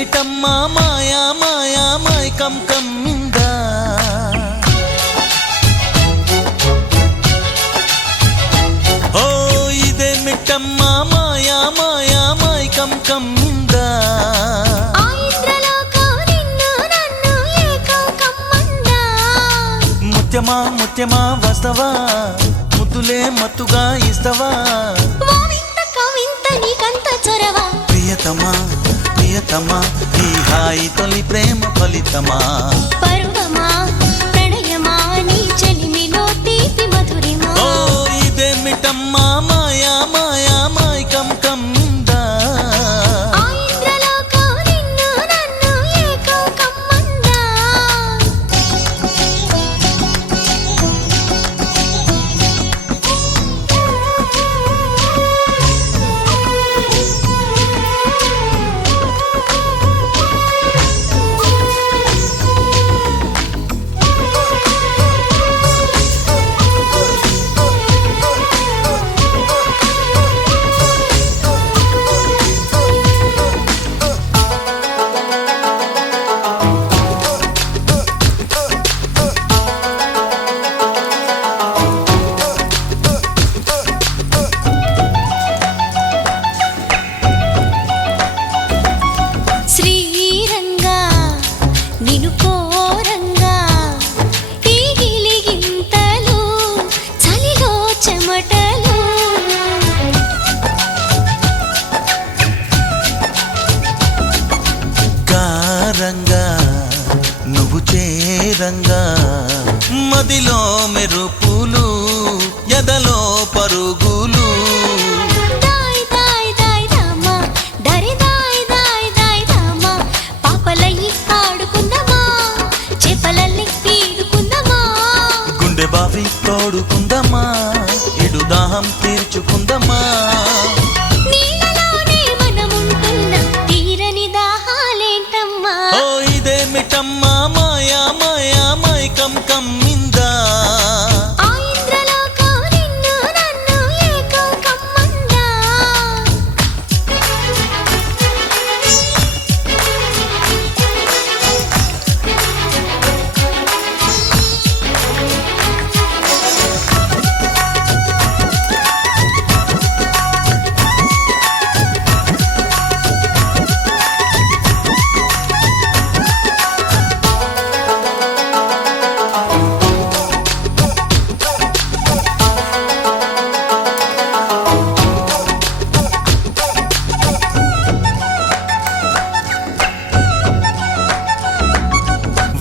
ఇదేమిటమ్మా మాయా మాయా మైకం కమ్మిందా ఓ ఇదేమిటమ్మా మాయా మాయా మైకం కమ్మిందా ముత్యమా ముత్యమా వస్తవా ముద్దులే మత్తుగా ఇస్తవా ప్రియతమా ప్రియతమా ఈ హాయి తొలి ప్రేమ ఫలితమా పరువమా ప్రణయమా నీ చెలిమిలో తీపి మధురిమా ఓ ఇదేమిటమ్మా మాయా మాయా మైకం కమ్మిందా నువ్వు చేరంగా మదిలో మెరుపులు ఎదలో పరుగులు గుండె బావి తోడుకుందమ్మా ఇడు దాహం తీర్చుకుందమ్మా ఇదేమిటమ్మా మాయా మాయా మైకం కమ్మిందా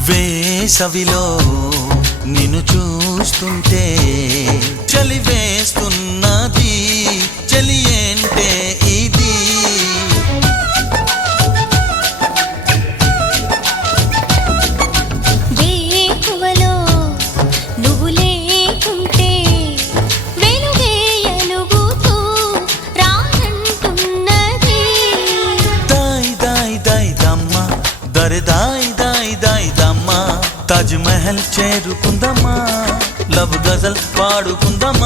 వేసవిలో నిన్ను చూస్తుంటే చలి వేస్తున్నది చలి ఏంటే ఇది వేకువలో నువ్వు లేకుంటే వెలుగే ఎలుగుతూ రానంటున్నది దాయ్ దాయ్ దాయ్ దమ్మా దరి దాయ్ దాయ్ దాయ్ దమ్మా తాజ్ మహల్ చేరుకుందమ్మా లవ్ గజల్ పాడుకుందమ్మా